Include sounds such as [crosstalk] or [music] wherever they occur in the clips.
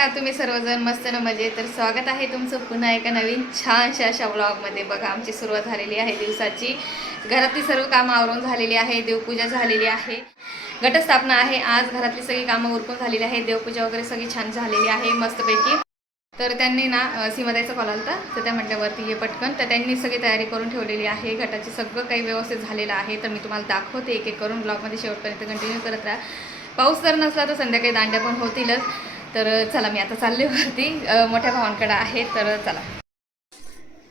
आहात तुम्ही सर्वजण मस्त न मजे तर स्वागत आहे तुमचं पुन्हा एका नवीन छानशा अशा ब्लॉगमध्ये बघा आमची सुरुवात झालेली आहे दिवसाची. घरातली सर्व कामं आवरून झालेली आहे देवपूजा झालेली आहे. घटस्थापना आहे. आज घरातली सगळी कामं उरकून झालेली आहे देवपूजा वगैरे सगळी छान झालेली आहे मस्तपैकी. तर त्यांनी ना अ, सीमाताईचा कॉल आला तर त्या म्हटल्यावरती हे पटकन. तर त्यांनी सगळी तयारी करून ठेवलेली आहे. घटाची सगळं काही व्यवस्थित झालेलं आहे. तर मी तुम्हाला दाखवते एक एक करून ब्लॉगमध्ये शेवटपर्यंत कंटिन्यू करत राहा. पाऊस जर नसला तर संध्याकाळी दांड्या पण होतीलच. तर चला मी आता चालले वरती. अ, मोठ्या भावांकडे आहे तर चला.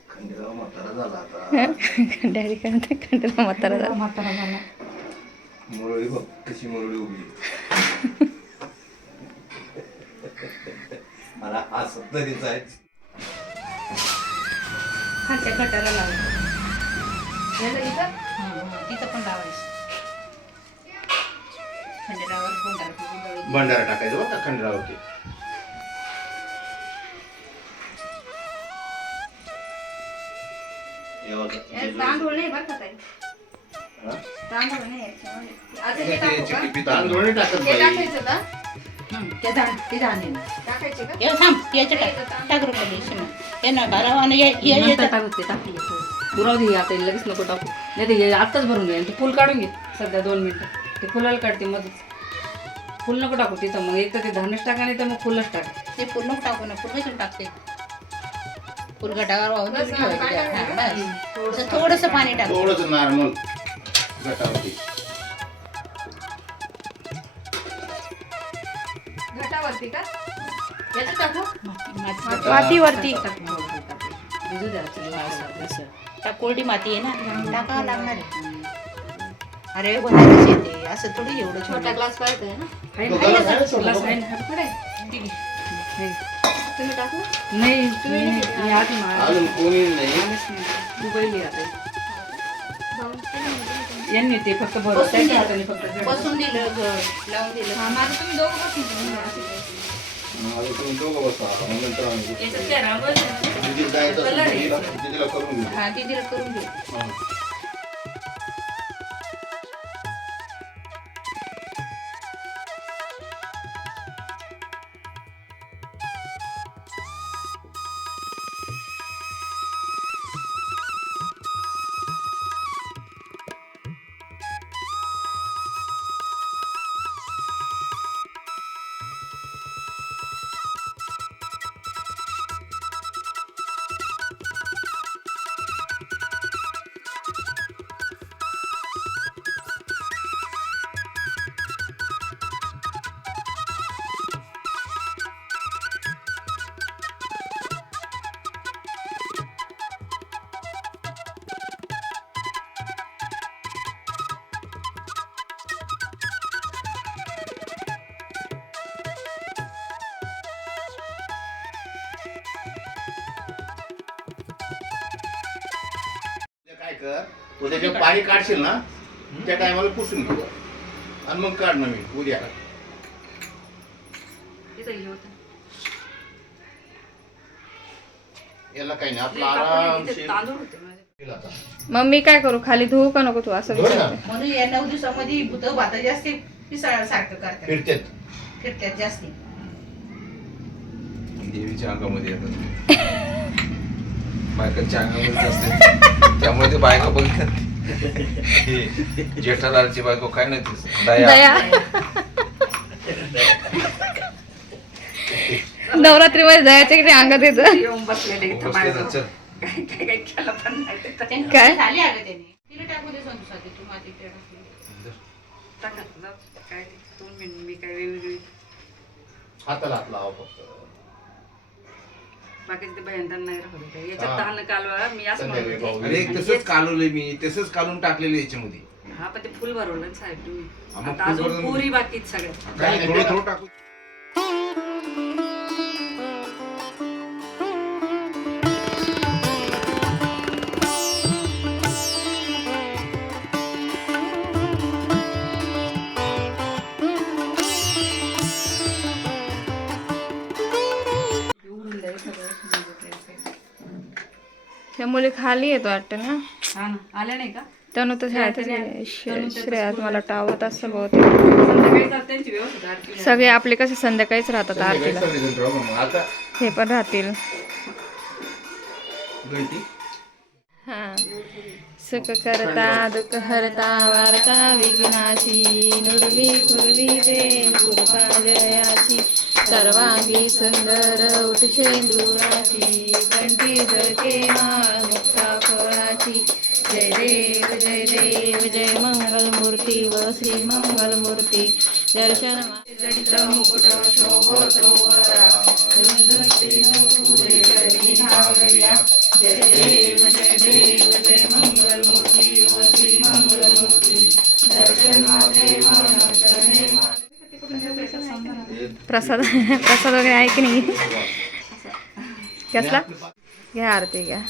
खंडेराव म्हातारा झाला आता. डॅडी करते कंटिन्यू म्हातारा झाला. म्हातारा झाला. मुरळी बघ कशी मुरळी उभी मला हसत तरी जायचं खालच्या गटाला लावलं. याला इथं? तिथं पण लावायचं. भंडारा टाकायचं बघा खंडेरावरती हे बघा, यात जेजुरी. तांदूळ नाही बरं का ताई? हा? तांदूळ नाही याच्यामध्ये. आता हे ते टाकू का? चिकी-पिकी तांदूळ नाही टाकत हे बाई. टाकायचं का? ते जाण ते जाणे टाकायचे का? ये थांब याच्या टाक. ना. आणि नंतर टाकू ते पुराव दे आता लगेच नको टाकू. नाही ते आत्ताच भरून घे आणि ते फुल काढून घे सध्या दोन मिनिटं. ते फुलाला काढते मध्येच फुल नको टाकू तिथं मग एक तर ते धानच टाका नाही तर मग फुलच टाक. ते पूर्ण टाकू ना पूर्ण कशाला टाकते. फुल गटावर वाहून बस ठेवायचं. बस. थोडंसं पाणी टाक. थोडंच नॉर्मल गटावरती. घटावरती का? याच्यात टाकू? मातीवरती. भिजू द्या कोरडी माती आहे ना टाकावं लागणार आहे. अरे होणारच येते असं थोडी एवढं छोटा छोटा ग्लास पाहिजे ना आहे तो ना? तुम्ही टाकू नाही मी मी आधी मा- अजून कोणी नाही नाही. तू पहिली आता तुम्ही नाही. यांनी ते फक्त भरून बसून त्याच्या. हाताने फक्त जड. बसून दिलं ग- लावून दिलं हा, माझं तुम्ही दोघं बसून घ्या. आता तुम्ही दोघं बसा मग नंतर आम्ही याच्यात आहे ना? दिदीला जायचं असेल, आहे. दिदीला दिदीला करून घेऊ हा दीदीला करून हा. कर उद्या जे पाणी काढशील ना त्या टायमाला पुसून घे आणि मग काढ नवीन उद्या. हे. याला काही नाही ते आपला ते आता. मग मी काय करू खाली धुवू का नको तू असं धुवू ना. विचारते. म्हणून या नऊ दिवसामध्ये भूत भात जास्ती पिसाळ्यासारखं करतात. फिरतेत. फिरत्यात जास्ती. देवीच्या अंगामध्ये येतात. [laughs] बायकांच्या अंगामध्ये असते त्यामुळे ते बायका बघतात जेठालालची बायको काय नाही दया नवरात्री मध्ये दयाच्या किती अंगात येतं येऊन बसलेले इथं चल. काय काय काय केलं पण नाही ते. त्यांनी काय? झाली अगं त्याने तिला टाकू दे तू माती तिला टाकली. टाका, जाऊ. काय दोन मिनिट मी काय वेगवेगळी हाताला हात लावा फक्त बाकीचे ते भयंकर नाही राहत होते. याच्यात हा. धान कालवा मी असं संध्याकाळी म्हणत होते. अरे तसंच कालवलंय मी तसंच कालून टाकलेलं याच्यामध्ये हा पण ते फुल भरवलं ना साहेब तुम्ही हा, मग आता फुल अजून भरवलं. पुरी बाकी आहेत सगळ्या काय नाही, थोडं थोडं टाकू सगळं. त्यामुळे खाली येतो वाटतं ना? हा ना. आल्या नाही का? तनु तर शाळेतच गेले श्रे- श्रेयात मला टावत असं बहुतेक. संध्याकाळी जात त्यांची व्यवस्था आरतीला. सगळे आपले कसे संध्याकाळीच राहतात आरतीला. सगळेजण राहू मग. आता हे पण राहतील. घंटी हा. सुख करता दुःख हरता वार्ता विघ्नाची नुरवी कुरवी ते कृपा जयाची सर्वांगी सुंदर उठशेंदुराची कंठी जळके माळ मुक्ता फळाची जय देव जय देव जय मंगल मूर्ती व श्री मंगल मूर्ती दर्शन मुकुट शोभतो जय देव जय देव जय मंगल मूर्ती व श्री मंगल मूर्ती दर्शन मन प्रसाद [laughs] प्रसाद वगैरे आहे की नाही? कसला? [laughs] घ्या आरती घ्या.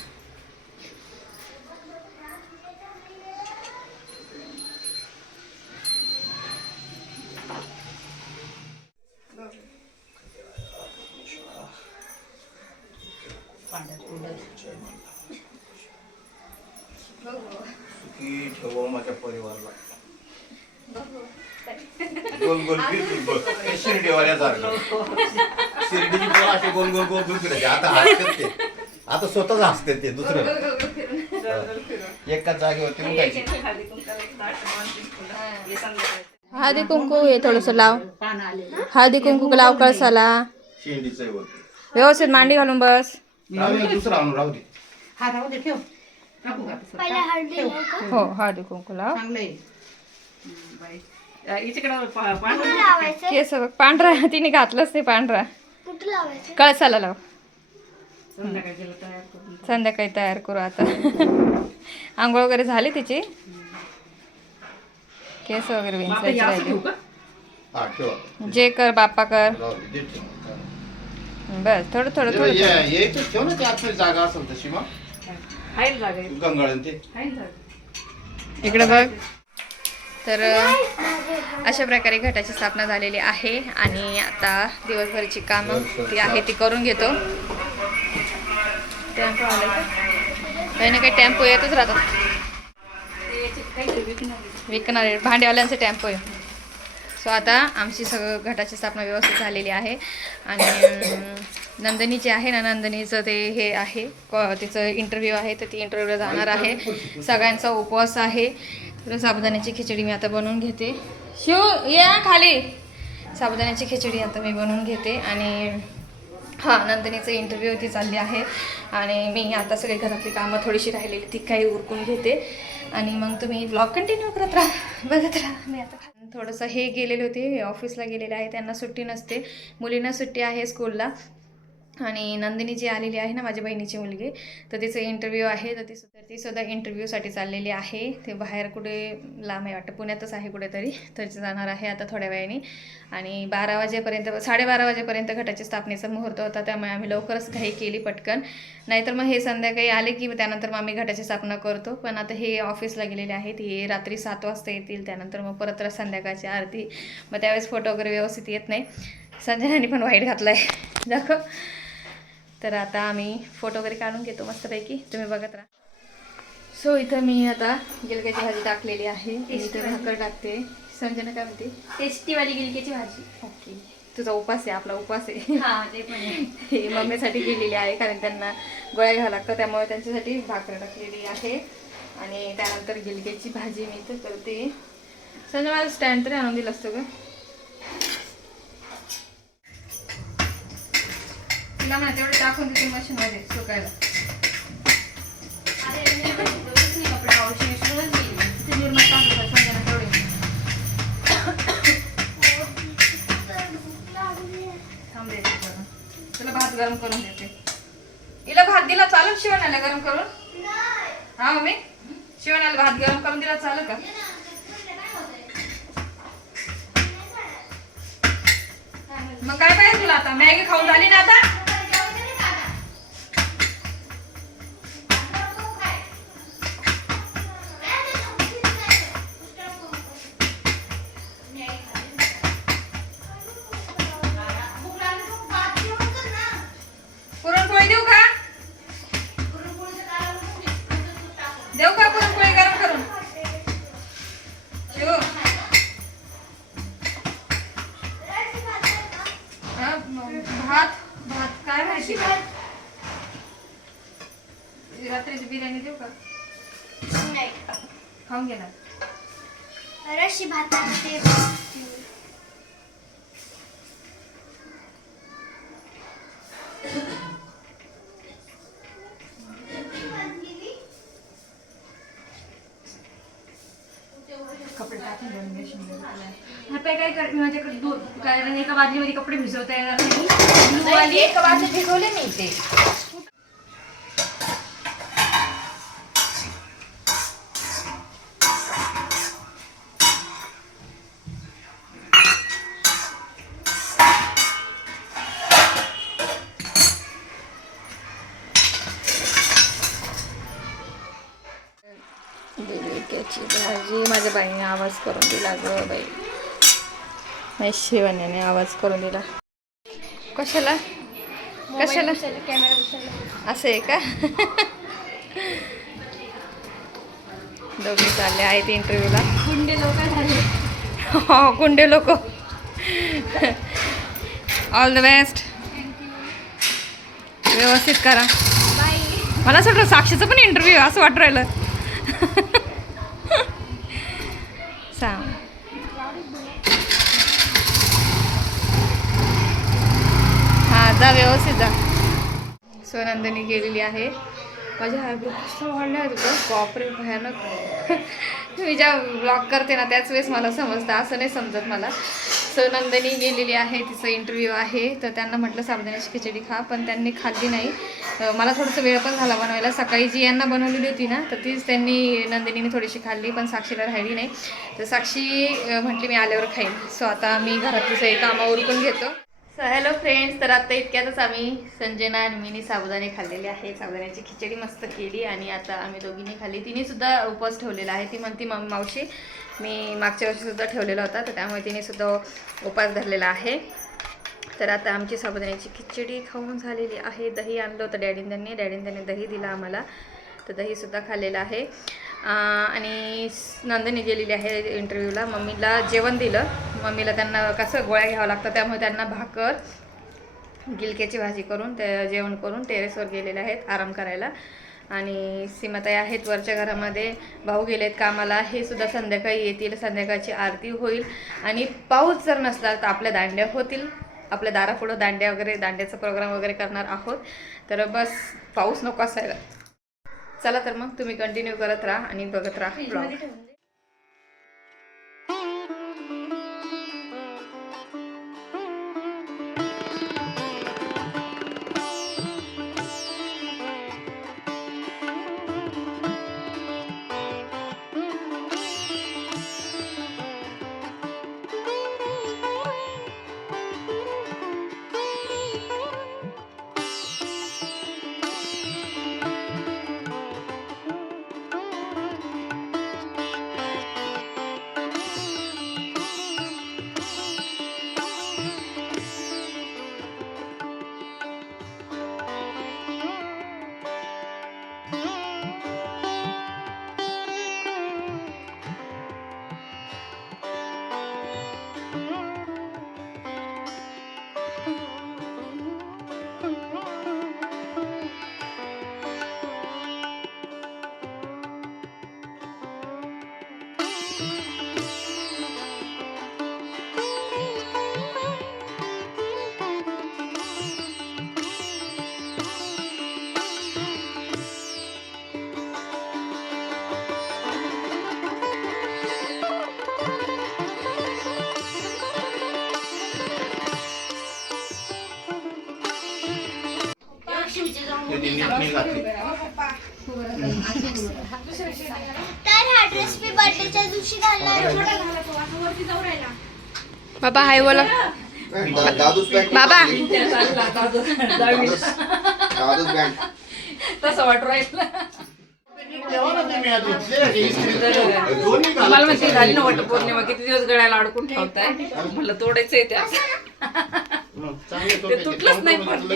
ठेवा माझ्या परिवाराला. गोल गोल फिरतील शिर्डीवाल्यासारखं शिर्डीची असे गोल गोल गोल गोल फिरायचे आता हसतात ते. आता स्वतःच हसतात ते दुसरं. एकाच जागेवरती उठायचे. हळदी. हे. कुंकू हे थोडस लाव. पान आले हळदी कुंकू लाव कळसाला. शेंडीचं व्यवस्थित मांडी घालून बस. राहू दे, दुसरं आणून राहू दे. हा राहू दे ठेव. टाकू का तसं? हो हळदी कुंकू लाव. चांगलं आहे. हम्म, बाई. केस बघ पांढरा तिने घातलंच ते पांढरा. कळसाला लाव. संध्याकाळी तयार करू आता. आंघोळ वगैरे झाली तिची? केस वगैरे हे ठेवू राहिले जे कर बाप्पा कर. बस थोडं थोडं थोडं जागा असेल तशी मग. गंगाळन ते. जागा. इकडे बघ. तर अशा प्रकारे घटाची स्थापना झालेली आहे आणि आता दिवसभरची कामं ती आहे ती करून घेतो. टेम्पो आले काही ना काही टेम्पो येतच राहतात. विकणारे भांडेवाल्यांचे टेम्पो आहे. सो आता आमची सगळं घटाची स्थापना व्यवस्थित झालेली आहे आणि नंदनीची जी आहे ना नंदनीचं ते हे आहे. तिचं इंटरव्ह्यू आहे तर ती इंटरव्ह्यूला जाणार आहे. सगळ्यांचा उपवास आहे. तर साबुदाण्याची खिचडी मी आता बनवून घेते. शिव या खाली. साबुदाण्याची खिचडी आता मी बनवून घेते आणि हां नंदिनीचं इंटरव्ह्यू होती चालली आहे. आणि मी आता सगळी घरातली कामं थोडीशी राहिलेली ती काही उरकून घेते. आणि मग तुम्ही ब्लॉग कंटिन्यू करत राहा. बघत राहा. मी आता थोडंसं हे गेलेले होते ऑफिसला गेलेले आहे त्यांना सुट्टी नसते. मुलींना सुट्टी आहे स्कूलला आणि नंदिनी जी आलेली आहे ना माझ्या बहिणीची मुलगी तर तिचं इंटरव्ह्यू आहे. तर ती सुद्धा ती सुद्धा इंटरव्ह्यूसाठी चाललेली आहे. ते बाहेर कुठे लांब आहे वाटतं पुण्यातच आहे कुठेतरी तर जाणार आहे आता थोड्या वेळाने. आणि बारा वाजेपर्यंत साडेबारा वाजेपर्यंत घटाच्या स्थापनेचा मुहूर्त होता त्यामुळे आम्ही लवकरच घाई केली पटकन. नाहीतर मग हे संध्याकाळी आले की त्यानंतर मग आम्ही घटाची स्थापना करतो. पण आता हे ऑफिसला गेलेले आहेत हे रात्री सात वाजता येतील त्यानंतर मग परत संध्याकाळची आरती. मग त्यावेळेस फोटो वगैरे व्यवस्थित येत नाही. संजनाने पण वाईट घातला आहे दाखव. तर आता आम्ही फोटो वगैरे काढून घेतो मस्तपैकी. तुम्ही बघत राहा. सो इथं मी आता गिलक्याची भाजी टाकलेली आहे. इथं भाकर टाकते. संजना काय म्हणते? टेस्टीवाली गिलक्याची भाजी. ओके तुझा उपास आहे आपला उपास आहे. हा. ही [laughs] मम्मीसाठी गेलेली आहे कारण त्यांना गोळ्या घ्यावं लागतं त्यामुळे त्यांच्यासाठी भाकर टाकलेली आहे. आणि त्यानंतर गिलक्याची भाजी मी तर करते. संजय मला स्टँड तरी आणून दिलं असतं का तिला म्हणा तेवढं टाकून देते मशीनमध्ये सुकायला. कपडे तेवढे. थांब तुला भात गरम करून देते. हिला भात दिला चालेल शिवण्याला गरम करून? हा मम्मी? शिवण्याला भात गरम करून दिला चालेल का? मग काय पाहिजे तुला आता? मॅगी खाऊन झाली ना आता? कपडे टाकून दोन शिंदे आता काय कर माझ्याकडे दोन कारण एका बादलीमध्ये कपडे भिजवता येणार नाही. एका वाली भिजवले नाही ते दिलीक्याची भाजी माझ्या बाईने आवाज करून दिला ग बाई माझ्या शिवण्याने आवाज करून दिला. कशाला? कशाला? असं आहे का? दोघी चालले आहेत इंटरव्ह्यूला गुंडे लोक झाले. हो गुंडे लोक. ऑल द बेस्ट व्यवस्थित करा. मला असं वाटलं साक्षीचं पण इंटरव्ह्यू असं वाटू राहिलं. सांग हां जा व्यवस्थित जा. स्वनंदनी गेलेली आहे. माझ्या आयब्रो कसं वाढल्या आहेत गं. बापरे भयानक. [laughs] मी ज्या ब्लॉग करते ना त्याच वेळेस मला समजतं. असं नाही समजत मला. स्वनंदिनी गेलेली आहे तिचं इंटरव्ह्यू आहे. तर त्यांना म्हटलं साबुदाण्याची खिचडी खा. पण त्यांनी खाल्ली नाही. मला थोडंसं वेळ पण झाला बनवायला. सकाळी जी यांना बनवलेली होती ना तर तीच त्यांनी नंदिनीने थोडीशी खाल्ली पण साक्षीला राहिली नाही. तर साक्षी म्हटली मी आल्यावर खाईन. सो आता मी घरातली सगळी कामं उरकून घेतो. सो हॅलो फ्रेंड्स तर आता इतक्यातच आम्ही संजना आणि मीनी साबुदाणे खाल्लेले आहे साबुदाण्याची खिचडी मस्त केली आणि आता आम्ही दोघींनी खाल्ली. तिने सुद्धा उपवास ठेवलेला आहे. ती म्हणती मग मावशी मी मागच्या वर्षीसुद्धा ठेवलेला होता तर त्यामुळे तिने सुद्धा उपवास धरलेला आहे. तर आता आमची साबुदाण्याची खिचडी खाऊन झालेली आहे. दही आणलं होतं डॅडीन त्यांनी दही दिलं आम्हाला. तर दहीसुद्धा खाल्लेलं आहे. आणि नंदनी नंदिनी गेलेली आहे इंटरव्ह्यूला मम्मीला जेवण दिलं. मम्मीला त्यांना कसं गोळ्या घ्यावं लागतं त्यामुळे त्यांना भाकर गिलक्याची भाजी करून ते जेवण करून टेरेसवर गेलेले आहेत आराम करायला. आणि सीमाताई आहेत वरच्या घरामध्ये भाऊ गेलेत कामाला. हे सुद्धा संध्याकाळी येतील संध्याकाळची आरती होईल. आणि पाऊस जर नसला तर आपल्या दांड्या होतील. आपल्या दारापुढं दांड्या वगैरे दांड्याचा प्रोग्राम वगैरे करणार आहोत. तर बस पाऊस नको असायला. चला तर मग तुम्ही कंटिन्यू करत राहा आणि बघत राहा ब्लॉग ते ती नीट घातली तर हा ड्रेस मी बर्थडेच्या दिवशी घालणार आहे. बाबा हाय बोला. दादूच पॅन्ट बाबा. दादूच पॅन्ट तसं वाटू राहिलं. ठेवा ना तुम्ही आता. ते इस्त्री दोन्ही घाला. मला माहिती झाली ना वट पौर्णिमा. किती दिवस गळ्याला अडकून ठेवताय? म्हणलं तोडायचंय त्या. ते. तुटलंच नाही पण.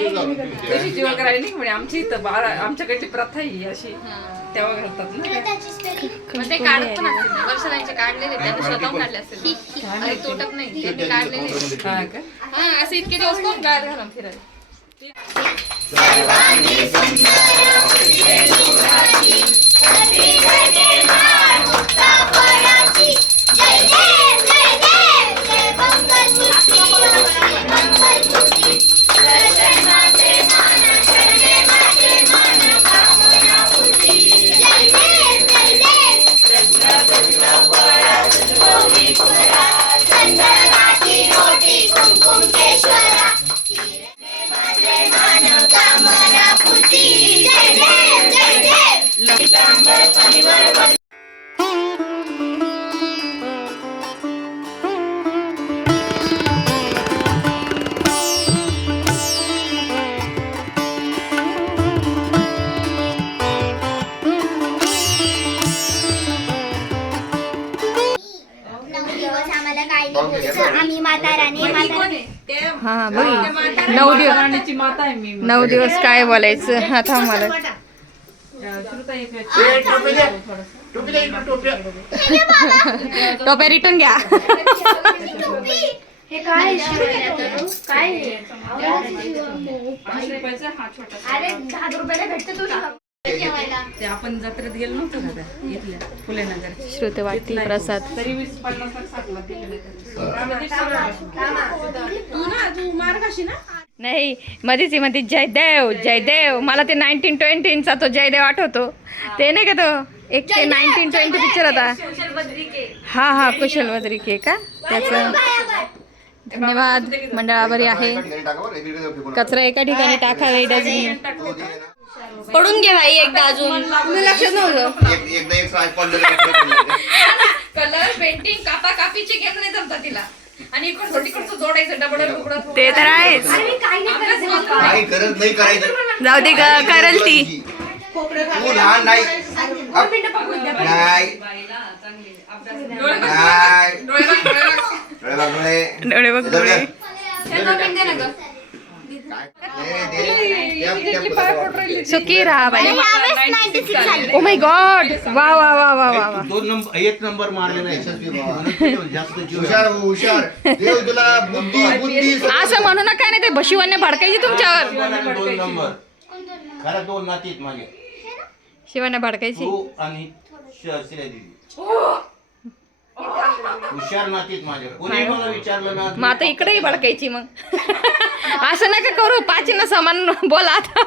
त्याची जीवन करायला नाही म्हणे आमची इथं बारा आमच्याकडची प्रथा ही अशी. तेव्हा घालतात ना. मग ते काढत पण असतील काढलेले त्यांनी स्वतः काढले आणि तुटत नाही. त्यांनी काढलेले हा का हा असे इतके दिवस कोण घालून फिरायला कामना पुती जय नऊ दिवस काय बोलायचं? हा थांब मला. टोप्या रिटर्न घ्या. हे काय काय पाच रुपयाचा हा छोटा अरे दहा रुपयाला भेटतं तू ते आपण जत्रेत गेलो नव्हतो त्या? इथल्या फुले नगर श्रुत वाटती प्रसाद. तरी वीस पन्नास साठला दिलेले तू ना तू मार ना. नाही मध्येच ही म्हणते जयदेव जयदेव. मला ते नाईन्टीन ट्वेंटीचा तो जयदेव आठवतो. ते नाही का तो? एक ते नाईन्टीन ट्वेंटी पिक्चर होता. हा हा कुशल बद्रिके का त्याचं. धन्यवाद मंडळ आभारी आहे. कचरा एका ठिकाणी टाकावे डस्टबिन. पडून घे भाई एकदा अजून. लक्षात नव्हतं. [laughs] कलर पेंटिंग कापा कापीचे घेत नाही जमतात तिला. आणि इकडचं तिकडचं जोडायचं डबड ते तर आहेच. काही गरज नाही करायचं जाऊ दे ग करल ती. तू लहान नाही. डोळे बघ, डोळे. डोळे बघ डोळे नाही, नाही, दे. त्या- त्या पदार्थ वापरायचे. सुखी राहा बाई. ओ माय गॉड वा वा वा वा वा वा दोन नंबर एक नंबर मारले नाही यशस्वी बाबा. [laughs] म्हणून जास्त जीव हुशार हुशार. देव तुला बुद्धी [laughs] बुद्धी. असं म्हणू नका नाही ते बशिवाने भडकायची तुमच्यावर. शिवाने दोन नंबर. खरं दोन नातीत माझे शिवाने भडकायची. आणि श- श्रेया दिदी हुशार नातीत माझ्या कोणी मला विचारलं ना मग आता इकडेही भडकायची मग. असं नका करू पाचीनं समान बोला आता.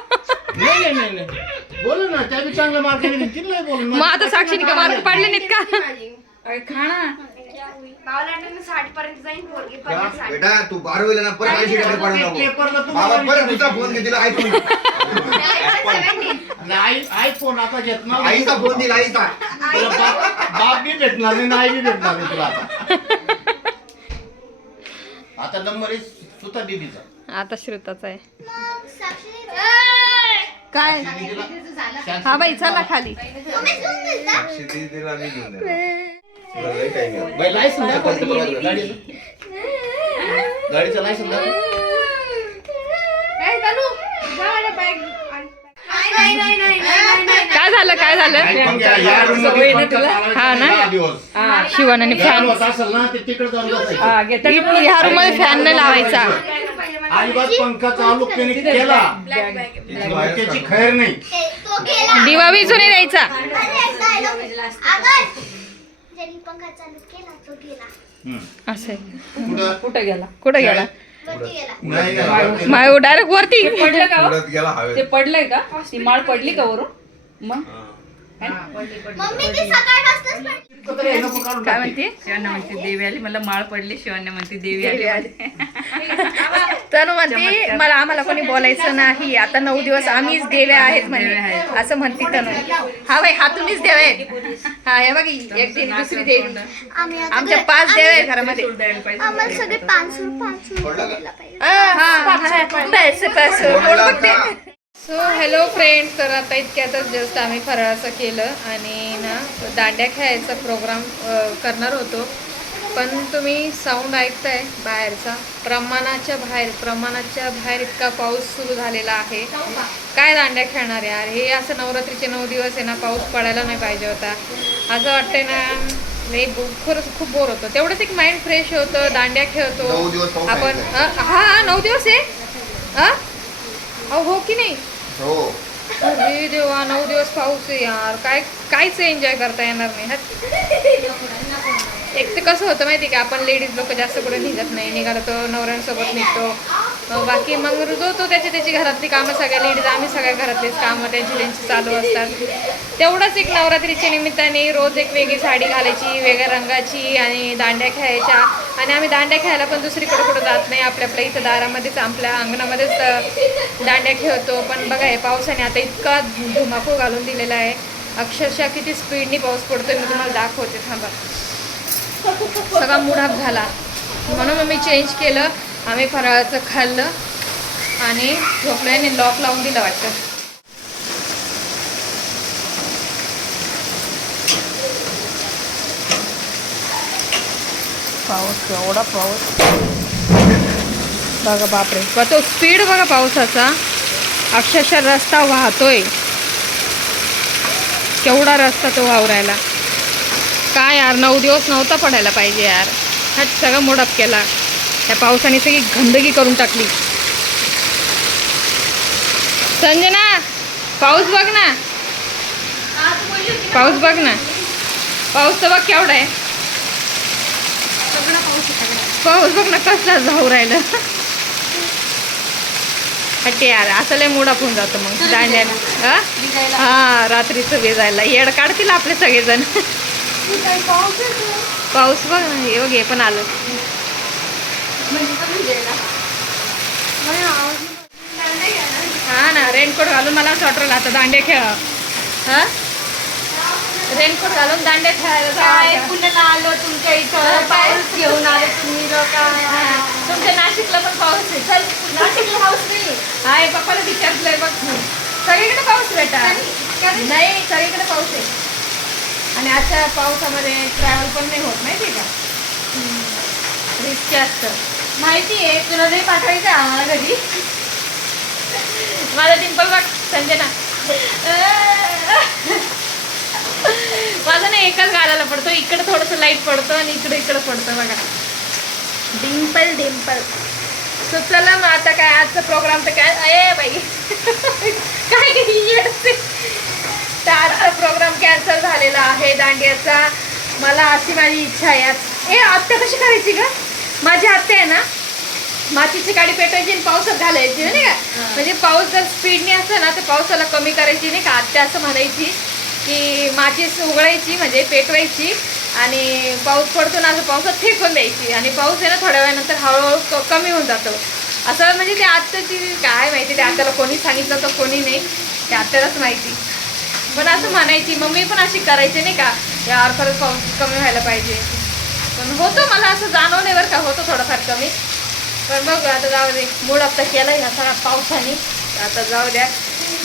नाही नाही नाही नाही. बोल ना त्या बी चांगलं मार्क किती नाही बोल मग आता साक्षीने का मार्क पाडले नाहीत का? अरे साठ पर्यंत जाईन पोरगी बेटा तू बारावीला ना परत ऐंशी टक्के पडून पेपरला नको. तू बाबा परत दुसरा फोन घे तिला आयफोन आई आई फोन आता घेत ना आईचा फोन दिला आईचा. तुला बाप बाप बी भेटणार नाही आणि आई बी भेटणार नाही तुला आता. आता नंबर आहे सुता दीदीचा. आता श्रुताचा आहे. काय? हा बाई चला खाली. घेऊन मी घेऊन. बाई लायसन दाखव गाडीचं गाडीचं लायसन दाखव काय झालं काय झालं? ना? हा ना? दिवस शिवानाने गरम फॅन. हा घेता ह्या रूममध्ये फॅन नाही लावायचा. अजिबात पंखा चालू त्याने केला. त्याची खैर नाही. ते- तो गेला दिवा विजून द्यायचा ज्यांनी पंखा चालू केला तो गेला. हम्म. असं आहे. कुठं? कुठं गेला? कुठं गेला? वरती गेला. नाही गेला. माय डायरेक्ट वरती. पडलं का? हो? उडत गेला हवेत. ते पडलंय का? ती माळ पडली का वरून? मग? काय. म्हणते? शिवान्या म्हणते? देवी आली. मला माळ पडली शिवान्या म्हणते देवी आली तर म्हणते. [laughs] मला आम्हाला कोणी बोलायचं नाही. आता नऊ दिवस आम्हीच देव्या आहेत म्हणे. असं म्हणते तनु. हा बाई हा तुम्हीच देव आहेत. हा हे बघी एक देवी दुसरी देवी. आम्ही आता आमच्या पाच देव आहेत घरामध्ये. कोण बघते सो हॅलो फ्रेंड तर आता इतक्यातच जस्ट आम्ही फराळाचं केलं आणि ना दांड्या खेळायचा प्रोग्राम करणार होतो. पण तुम्ही साऊंड ऐकताय बाहेरचा. प्रमाणाच्या बाहेर प्रमाणाच्या बाहेर इतका पाऊस सुरू झालेला आहे. काय दांड्या खेळणार यार? हे असं नवरात्रीचे नऊ दिवस आहे ना पाऊस पडायला नाही पाहिजे होता. असं वाटतंय ना नाही खरंच खूप बोर होतं. तेवढंच एक माइंड फ्रेश होतं दांड्या खेळतो. आपण हा नऊ दिवस आहे? हो की नाही? हो. अरे देवा नऊ दिवस पाऊस आहे यार. काय काहीच एन्जॉय करता येणार नाही. एक तर कसं होतं माहिती का आपण लेडीज लोक जास्त कुठे निघत नाही. निघालो तो नवऱ्यांसोबत निघतो. बाकी मग जो तो त्याची त्याची घरातली कामं सगळ्या लेडीज आम्ही सगळ्या घरातलीच कामं त्यांची त्यांची चालू असतात. तेवढंच एक नवरात्रीच्या निमित्ताने रोज एक वेगळी साडी घालायची वेगळ्या रंगाची आणि दांड्या खेळायच्या. आणि आम्ही दांड्या खेळायला पण दुसरीकडे कुठं जात नाही. आपल्या आपल्या इथं दारामध्येच आपल्या अंगणामध्येच दांड्या खेळतो. पण बघा हे पावसाने आता इतका धुमाकूळ घालून दिलेला आहे. अक्षरशः किती स्पीडनी पाऊस पडतो मी तुम्हाला दाखवते थांबा. सगळा मूड झाला. म्हणून मग मी चेंज केलं. आम्ही फराळाचं खाल्लं आणि झोपलं आणि लॉक लावून दिलं वाटतं. पाऊस एवढा पाऊस. बघा बापरे. बघा तो स्पीड बघा पावसाचा. अक्षरशः रस्ता वाहतोय. केवढा रस्ता तो वावरायला. काय यार? नऊ दिवस नव्हता पडायला पाहिजे यार. हा सगळं मोडप केला. त्या पावसाने सगळी गंदगी करून टाकली. संजना पाऊस बघ ना. पाऊस बघ ना. पाऊस तर बघ केवढा आहे. पाऊस बघ ना कसला जाऊ राहिलं. हट्टे यार असं लय मोडा होऊन जातो मग. दांड्याला हा? हा रात्रीचं वेजायला येड काढतील आपले सगळेजण. पाऊस बघ ना हे बघ हे पण आलं. हा ना रेनकोट घालून मला वाटलं आता दांड्या खेळ. हा? रेनकोट घालून दांड्या खेळायला काय जायचं. पुण्याला आलो तुमच्या इथं? पाऊस घेऊन आले तुम्ही लोक. तुमच्या नाशिकला पण पाऊस आहे. चल नाशिकला पाऊस नाही. हाय पप्पाला विचारलंय बघ. सगळीकडे पाऊस बेटा. नाही सगळीकडे पाऊस आहे. आणि अशा पावसामध्ये ट्रॅव्हल पण नाही होत माहिती का? रिस्क माहिती आहे तुला नाही पाठवायचं आम्हाला घरी. माझा डिंपल बघ संजना. माझं नाही एकच गाड्याला पडतो इकडे थोडंसं लाइट पडतो आणि इकडे इकडे पडतं बघा. डिंपल डिंपल सो चला मग आता काय आजचा प्रोग्राम तर काय अये बाई. काय. तर आजचा प्रोग्राम कॅन्सल झालेला आहे. दांडियाचा मला अशी माझी इच्छा आहे. आज ए आत्या कशी करायची का माझी आत्या आहे ना मातीची गाडी पेटवायची आणि पावसात घालायची नाही का? म्हणजे पाऊस जर स्पीडने असला ना तर पावसाला कमी करायची नाही का? आत्या असं म्हणायची की माचीस उघडायची म्हणजे पेटवायची आणि पाऊस पडतो ना असं पावसात फेकून द्यायची. आणि पाऊस आहे ना थोड्या वेळानंतर हळूहळू कमी होऊन जातो. असं म्हणजे ते आत्याची काय माहिती ते आत्याला कोणी सांगितलं तर कोणी नाही. ते आत्यालाच माहिती. पण असं म्हणायची मम्मी पण अशी करायची नाही का? यार खरंच पाऊस कमी व्हायला पाहिजे. पण होतो मला असं जाणवले बरं का होतं थोडंफार कमी. पण बघ आता जाऊ दे मूड हप्ता केला ह्या सगळ्या पावसाने. आता जाऊ द्या.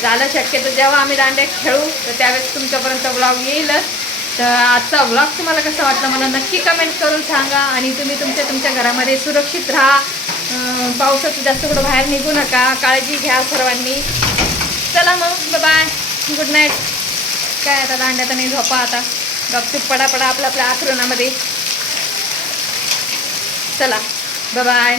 झालं शक्यतो जेव्हा आम्ही दांड्या खेळू तर त्यावेळेस तुमच्यापर्यंत ब्लॉग येईलच. तर आजचा ब्लॉग तुम्हाला कसा वाटला मला नक्की कमेंट करून सांगा आणि तुम्ही तुमच्या तुमच्या घरामध्ये सुरक्षित राहा. पावसाचं जास्त कुठं बाहेर निघू नका. काळजी घ्या सर्वांनी. चला मग बाय गुड नाईट काय आता दांड्या तर नाही झोपा आता. गपचूप पडा पडा आपल्या आपल्या आथरुणामध्ये चला. बाय